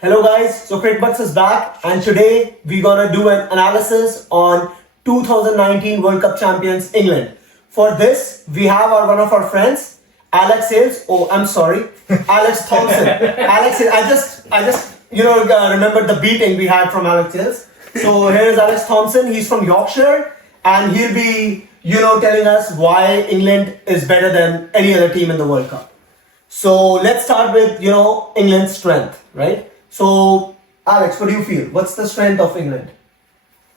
Hello guys, so CritBucks is back and today we're gonna do an analysis on 2019 World Cup champions England. For this, we have one of our friends, Alex Thompson. I just remembered the beating we had from Alex Hales. So here is Alex Thompson. He's from Yorkshire and he'll be telling us why England is better than any other team in the World Cup. So let's start with England's strength, right? So Alex, what do you feel? What's the strength of England?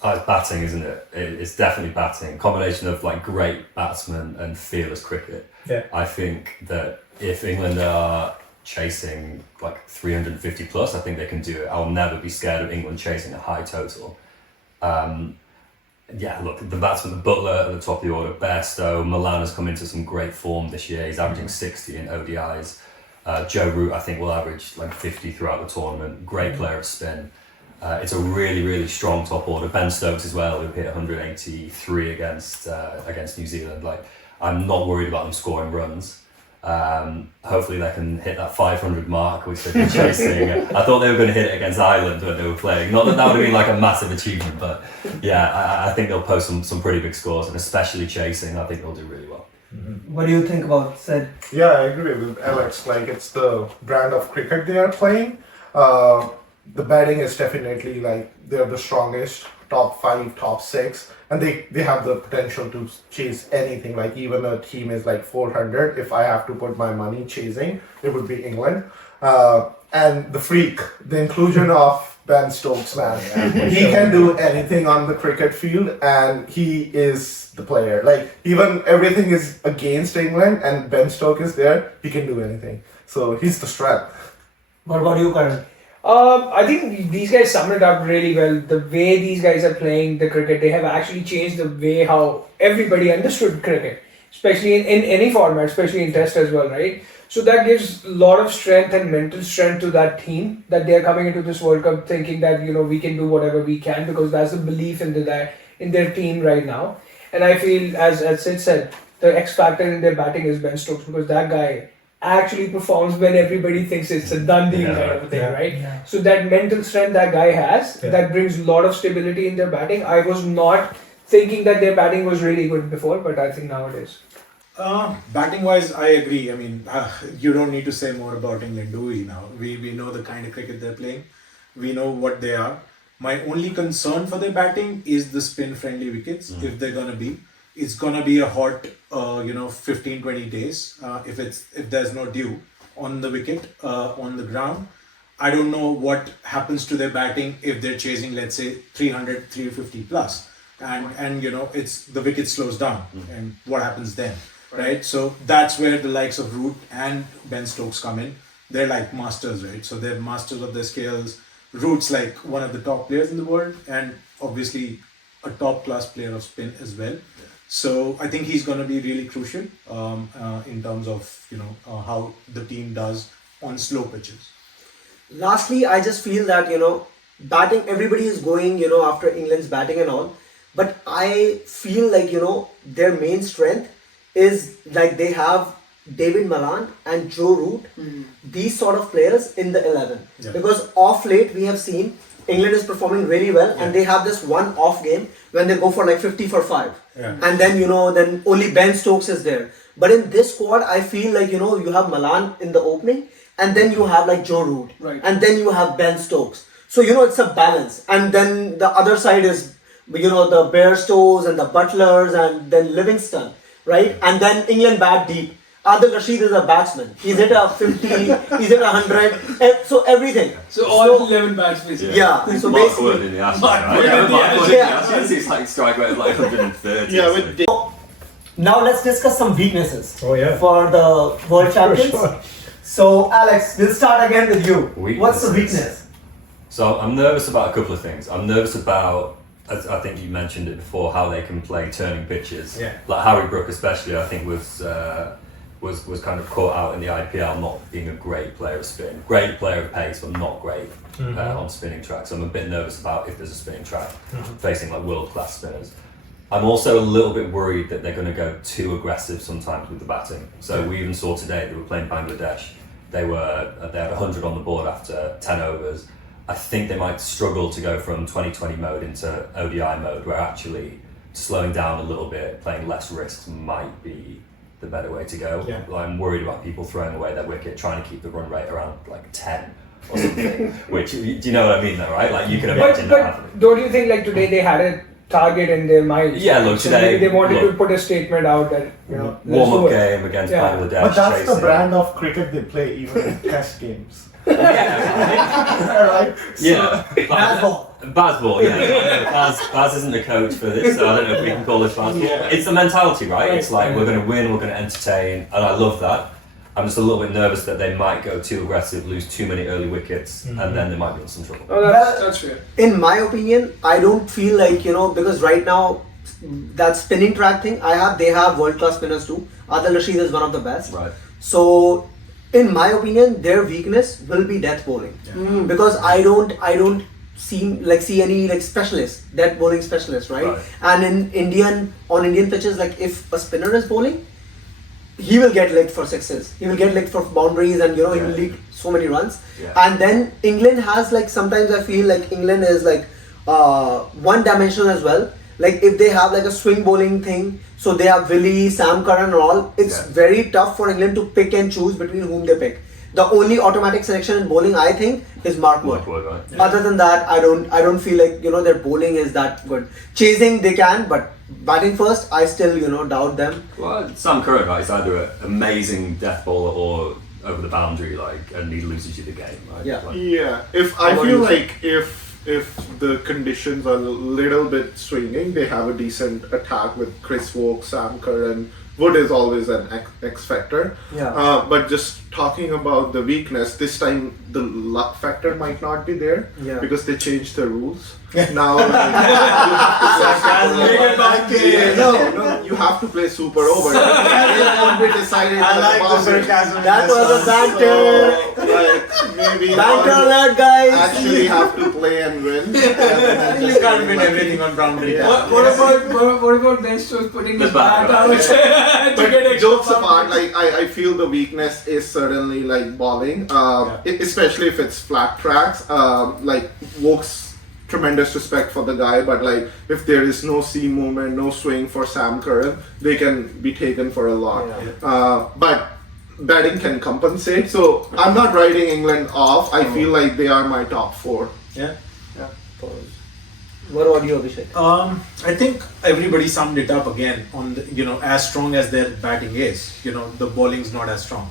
It's batting, isn't it? It's definitely batting. Combination of like great batsmen and fearless cricket. Yeah. I think that if England are chasing like 350 plus, I think they can do it. I'll never be scared of England chasing a high total. Look, the batsmen, Butler at the top of the order, Bairstow, Milan has come into some great form this year. He's averaging 60 in ODIs. Joe Root, I think, will average like 50 throughout the tournament. Great player of spin. It's a really, really strong top order. Ben Stokes as well, who hit 183 against New Zealand. Like, I'm not worried about them scoring runs. Hopefully they can hit that 500 mark, which they've been chasing. I thought they were going to hit it against Ireland when they were playing. Not that that would have been like a massive achievement, but yeah, I think they'll post some pretty big scores, and especially chasing, I think they'll do really well. Mm-hmm. What do you think about Sid? Yeah, I agree with Alex. Like, it's the brand of cricket they are playing. The batting is definitely like they're the strongest, top 5, top 6, and they have the potential to chase anything. Like, even a team is like 400. If I have to put my money chasing, it would be England. And the freak, the inclusion of Ben Stokes, man. He can do anything on the cricket field, and he is the player. Like, even everything is against England, and Ben Stokes is there, he can do anything. So he's the strength. What about you, Karan? I think these guys summed it up really well. The way these guys are playing the cricket, they have actually changed the way how everybody understood cricket, especially in any format, especially in Test as well, right? So that gives a lot of strength and mental strength to that team, that they are coming into this World Cup thinking that we can do whatever we can, because that's the belief in their team right now. And I feel, as Sid said, the X factor in their batting is Ben Stokes, because that guy actually performs when everybody thinks it's a done deal kind of a thing, right? Yeah. So that mental strength that guy has, that brings a lot of stability in their batting. I was not thinking that their batting was really good before, but I think now it is. Batting wise, I agree. I mean, you don't need to say more about England, do we now? We know the kind of cricket they're playing. We know what they are. My only concern for their batting is the spin friendly wickets, if they're going to be. It's gonna be a hot, 15-20 days. If there's no dew on the wicket, on the ground, I don't know what happens to their batting if they're chasing, let's say, 300, 350 plus, and it's the wicket slows down, and what happens then, right? So that's where the likes of Root and Ben Stokes come in. They're like masters, right? So they're masters of their skills. Root's like one of the top players in the world, and obviously a top class player of spin as well. So I think he's going to be really crucial in terms of how the team does on slow pitches. Lastly, I just feel that batting, everybody is going after England's batting and all, but I feel like their main strength is like they have David Malan and Joe Root, these sort of players in the 11. Yeah. Because off late we have seen England is performing really well, and they have this one off game when they go for like 50 for 5. Yeah. And then then only Ben Stokes is there. But in this squad, I feel like you have Malan in the opening, and then you have like Joe Root, right, and then you have Ben Stokes. So it's a balance. And then the other side is the Bairstows and the Butlers, and then Livingston, right? And then England bat deep. Adil Rashid is a batsman. He's hit a 50, he's hit 100, so everything. So all 11 bats basically. Yeah. So Mark Wood in the Ashes, right? Mark Wood in the Ashes, he's like strike rate of like 130. Yeah. So now let's discuss some weaknesses for the world champions. Sure. So Alex, we'll start again with you. What's the weakness? So I'm nervous about a couple of things. I'm nervous about, as I think you mentioned it before, how they can play turning pitches. Yeah. Like Harry Brook especially, I think was kind of caught out in the IPL not being a great player of spin. Great player of pace, but not great on spinning tracks. So I'm a bit nervous about if there's a spinning track facing like world-class spinners. I'm also a little bit worried that they're going to go too aggressive sometimes with the batting. So we even saw today they were playing Bangladesh. they had 100 on the board after 10 overs. I think they might struggle to go from 2020 mode into ODI mode, where actually slowing down a little bit, playing less risks might be the better way to go. Yeah. I'm worried about people throwing away their wicket, trying to keep the run rate around like 10 or something. Which, do you know what I mean though, right? Like you can imagine that happening. But don't you think like today they had a target in their minds? Yeah, look, so today, they wanted look, to put a statement out that, you know, let's warm do up it. game against Yeah. Bangladesh. But that's the chasing. brand of cricket they play even in test games. Yeah, Right? yeah. Baseball. Baseball, yeah. Baz isn't the coach for this, so I don't know if we can call this baseball. Yeah. It's the mentality, right? It's like Yeah. we're going to win, we're going to entertain, and I love that. I'm just a little bit nervous that they might go too aggressive, lose too many early wickets, and then they might be in some trouble. Oh, that's fair. In my opinion, I don't feel like, because right now that spinning track thing they have world class spinners too. Adil Rashid is one of the best. Right. So in my opinion, their weakness will be death bowling. Because I don't see any like specialists, death bowling specialists, right? Right. And on Indian pitches, like if a spinner is bowling, he will get legged for sixes. He will get legged for boundaries, and he will lead so many runs. Yeah. And then England has like, sometimes I feel like England is like one dimensional as well. Like if they have like a swing bowling thing, so they have Willie, Sam Curran and all, it's very tough for England to pick and choose between whom they pick. The only automatic selection in bowling, I think, is Mark Wood. Right? Other than that, I don't feel like their bowling is that good. Chasing they can, but batting first, I still doubt them. Well, Sam Curran, right, is either an amazing death bowler or over the boundary, and he loses you the game, right? Yeah. Like, Yeah, if How I about feel you, like if the conditions are a little bit swinging, they have a decent attack with Chris Woke, Sam Curran. Wood is always an X factor. Yeah. But just talking about the weakness, this time the luck factor might not be there because they changed the rules. Now you have to play super over. It won't be decided. I like the sarcasm. That was a banter. Like maybe Banter alert, guys. actually have to play and win. You can't win everything on boundary. Yeah. What about Ben Stokes putting The his bat bat out? to get But extra jokes power? apart, like I feel the weakness is certainly like bowling, especially if it's flat tracks. Like Woke's tremendous respect for the guy, but like if there is no seam movement, no swing for Sam Curran, they can be taken for a lot. But batting can compensate. So I'm not writing England off. I feel like they are my top 4. Yeah. What about you, Abhishek? I think everybody summed it up again on the, as strong as their batting is, the bowling's not as strong.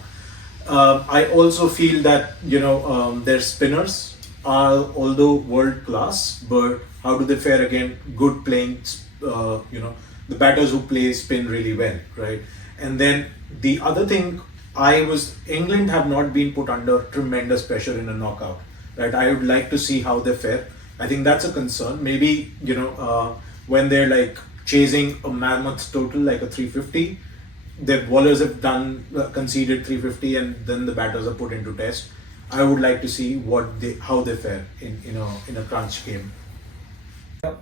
I also feel that, their spinners are although world class, but how do they fare again good playing, the batters who play spin really well, right? And then the other thing, England have not been put under tremendous pressure in a knockout, right? I would like to see how they fare. I think that's a concern. Maybe, when they're like chasing a mammoth total like a 350, the bowlers have conceded 350 and then the batters are put into test. I would like to see how they fare in a crunch game. How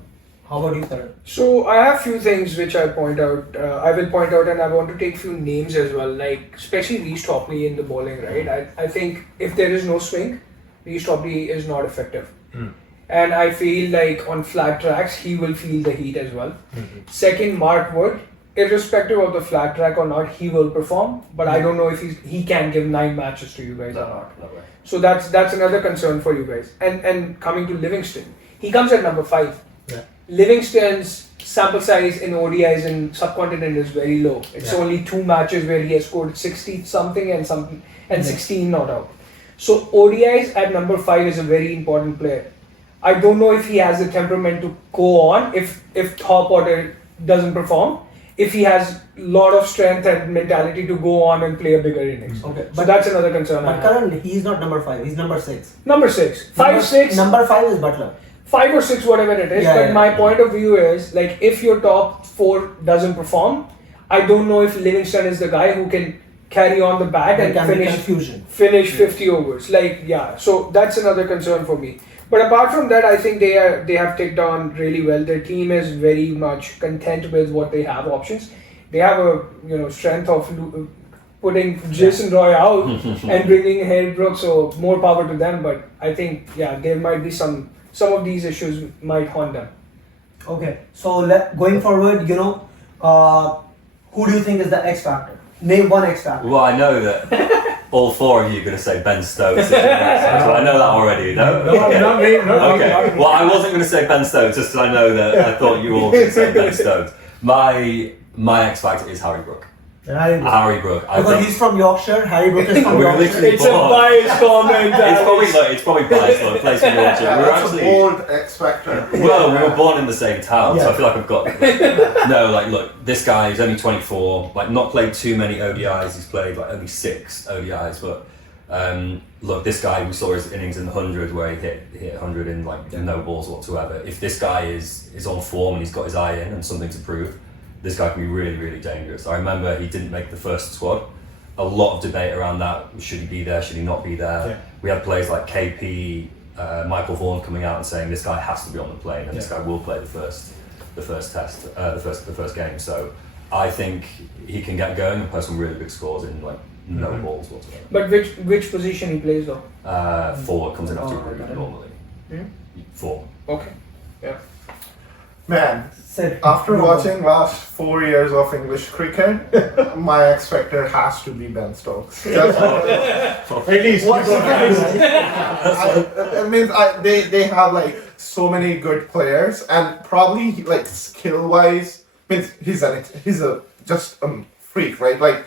about you, Karan? So I have few things which I will point out, and I want to take few names as well. Like especially Reece Topley in the bowling, right? I think if there is no swing, Reece Topley is not effective, and I feel like on flat tracks he will feel the heat as well. Second, Mark Wood, irrespective of the flat track or not, he will perform. But I don't know if he can give 9 matches to you guys or not. So that's another concern for you guys. And coming to Livingston, he comes at number 5. Livingston's sample size in ODIs in subcontinent is very low. It's only 2 matches where he has scored 60 something and 16 not out. So ODIs at number 5 is a very important player. I don't know if he has the temperament to go on if top order doesn't perform. If he has lot of strength and mentality to go on and play a bigger innings. Okay, So that's another concern. I But have. currently he's not number 5. He's number 6. Number 6, 5, 6. Number 5 is Butler. 5 or 6, whatever it is. Yeah, But yeah, my yeah. point of view is like if your top 4 doesn't perform, I don't know if Livingston is the guy who can carry on the bat There and can be finish confusion. 50 overs. So that's another concern for me. But apart from that, I think they have ticked on really well. Their team is very much content with what they have options. They have a strength of putting Jason Roy out and bringing Harry Brooks, so more power to them. But I think there might be some of these issues might haunt them. Okay, so going forward, who do you think is the X factor? Name one X factor. Well, I know that all four of you are going to say Ben Stokes. So I know that already. No, Not me. Okay. Well, I wasn't going to say Ben Stokes just because I know that I thought you all would say Ben Stokes. My X factor is Harry Brook. Harry Brook. Because he's from Yorkshire. Harry Brook is from We're Yorkshire. literally It's a biased comment. It's probably biased. Though. It plays for Yorkshire. Yeah, We're that's actually a bold X factor. well, we were born in the same town, so Yeah. I feel like I've got no. Like, look, this guy is only 24. Like, not played too many ODIs. He's played like only 6 ODIs, but. Look, this guy, we saw his innings in the 100 where he hit 100 in like no balls whatsoever. If this guy is on form and he's got his eye in and something to prove, this guy can be really, really dangerous. I remember he didn't make the first squad. A lot of debate around that. Should he be there? Should he not be there? Yeah. We had players like KP, Michael Vaughan coming out and saying this guy has to be on the plane and this guy will play the first test, the first game. So I think he can get going and play some really big scores in like no balls whatsoever. But which position he plays though? Forward comes in after Oh, Root okay. normally. Hmm? 4. Okay. Yeah. Man, Sid. after watching last 4 years of English cricket, my X factor has to be Ben Stokes. Just At least. they have like so many good players, and probably like skill wise, means he's just a freak, right? Like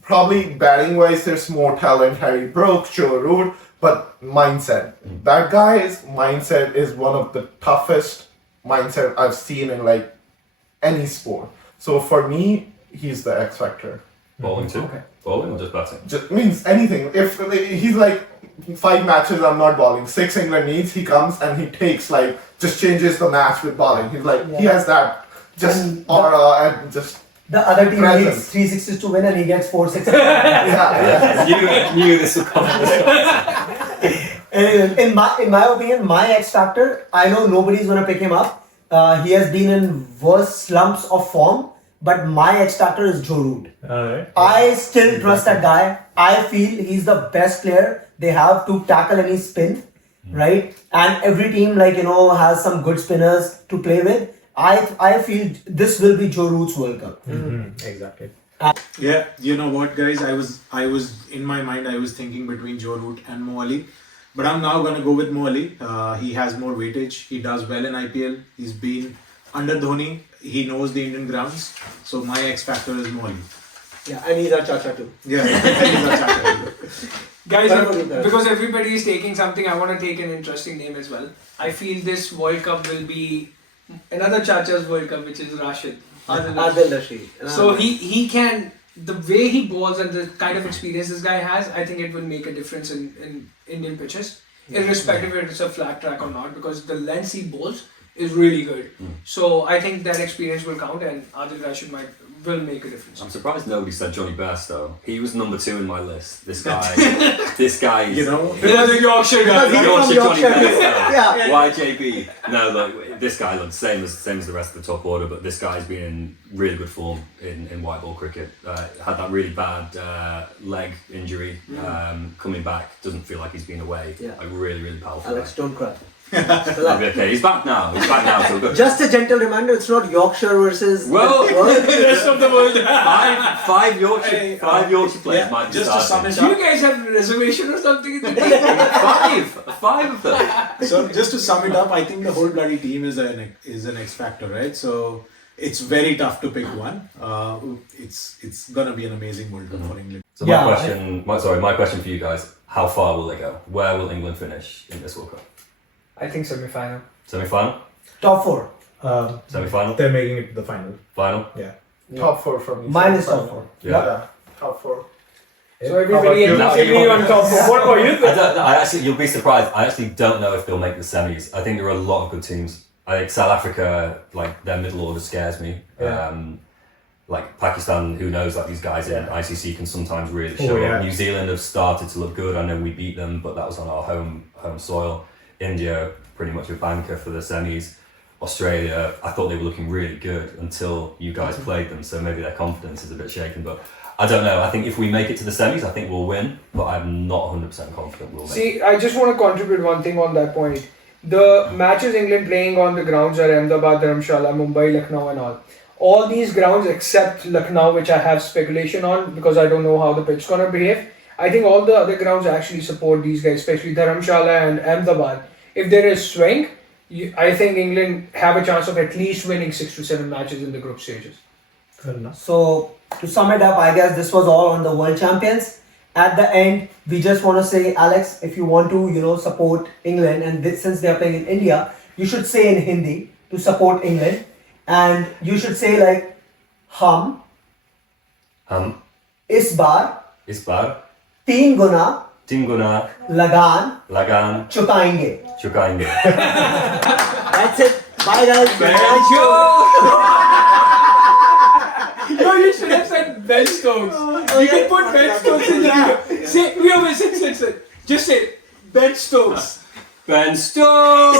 probably batting wise, there's more talent. Harry Brooks, Joe Root, but mindset. That guy's mindset is one of the toughest mindset I've seen in like any sport. So for me, he's the X factor. Bowling too? Okay. Bowling or just batting? Just means anything. If he's like 5 matches, I'm not bowling. 6 England needs, he comes and he takes like just changes the match with bowling. He's like he has that just And aura and just The other team Presence. needs 360s to win and he gets 460s. yeah. knew this would come. In my opinion, my X factor, I know nobody's gonna pick him up. He has been in worse slumps of form, but my X factor is Joe Root. Alright. I still trust that guy. I feel he's the best player they have to tackle any spin, right? And every team has some good spinners to play with. I feel this will be Joe Root's World Cup. Exactly. Yeah, you know what, guys? I was in my mind. I was thinking between Joe Root and Mo Ali, but I'm now gonna go with Mo Ali. He has more weightage. He does well in IPL. He's been under Dhoni. He knows the Indian grounds. So my X factor is Mo Ali. Yeah, and he's our Chacha too. Yeah, he's a champion. Guys, What about you guys? because everybody is taking something, I want to take an interesting name as well. I feel this World Cup will be another Chacha's World Cup, which is Rashid. Adil Rashid. So he can, the way he bowls and the kind of experience this guy has, I think it will make a difference in Indian pitches, irrespective if it's a flat track or not, because the length he bowls is really good. So I think that experience will count, and Adil Rashid will make a difference. I'm surprised nobody said Johnny Best though. He was number 2 in my list. This guy is... You know, The Yorkshire guy. He's from Johnny Yorkshire. Best though. Yeah. YJB. No, like this guy looks same as the rest of the top order, but this guy's been in really good form in white ball cricket. Had that really bad leg injury. Coming back, doesn't feel like he's been away. Yeah. Like really powerful. Alex, don't cry. Okay, he's back now. So good. Just a gentle reminder, it's not Yorkshire versus Well, The rest of the world. five Yorkshire players might be just to sum starting. it Do you up. guys have a reservation or something in the team? Five of them. So just to sum it up, I think the whole bloody team is an X factor, right? So it's very tough to pick one. It's gonna be an amazing World Cup for England. So my question for you guys: how far will they go? Where will England finish in this World Cup? I think semi-final. Semi-final? top 4. Semi-final? They're making it to the final. Final? Yeah. Top 4 from me. Mine is top 4. Yeah. Top 4. So everybody How about you? agree on top four. What about you? I actually, you'll be surprised. I actually don't know if they'll make the semis. I think there are a lot of good teams. I think South Africa, like their middle order, scares me. Yeah. Like Pakistan, who knows? Like these guys in ICC can sometimes really show yeah. up. New Zealand have started to look good. I know we beat them, but that was on our home soil. India, pretty much a banker for the semis. Australia, I thought they were looking really good until you guys played them, so maybe their confidence is a bit shaken. But I don't know. I think if we make it to the semis, I think we'll win, but I'm not 100% confident we'll make it. See, I just want to contribute one thing on that point. The matches England playing on the grounds are Ahmedabad, Dharamshala, Mumbai, Lucknow and all. All these grounds except Lucknow, which I have speculation on because I don't know how the pitch is going to behave. I think all the other grounds actually support these guys, especially Dharamshala and Ahmedabad. If there is swing, I think England have a chance of at least winning 6 to 7 matches in the group stages. So to sum it up, I guess this was all on the world champions. At the end, we just want to say, Alex, if you want to, support England, and since they are playing in India, you should say in Hindi to support England, and you should say like, हम इस बार 3 गुना लगान चुकाएंगे. That's it. Bye guys. Thank No, you should have said Ben Stokes. You can put Ben Stokes in the say, sit. Just say Ben Stokes. Ben Stokes!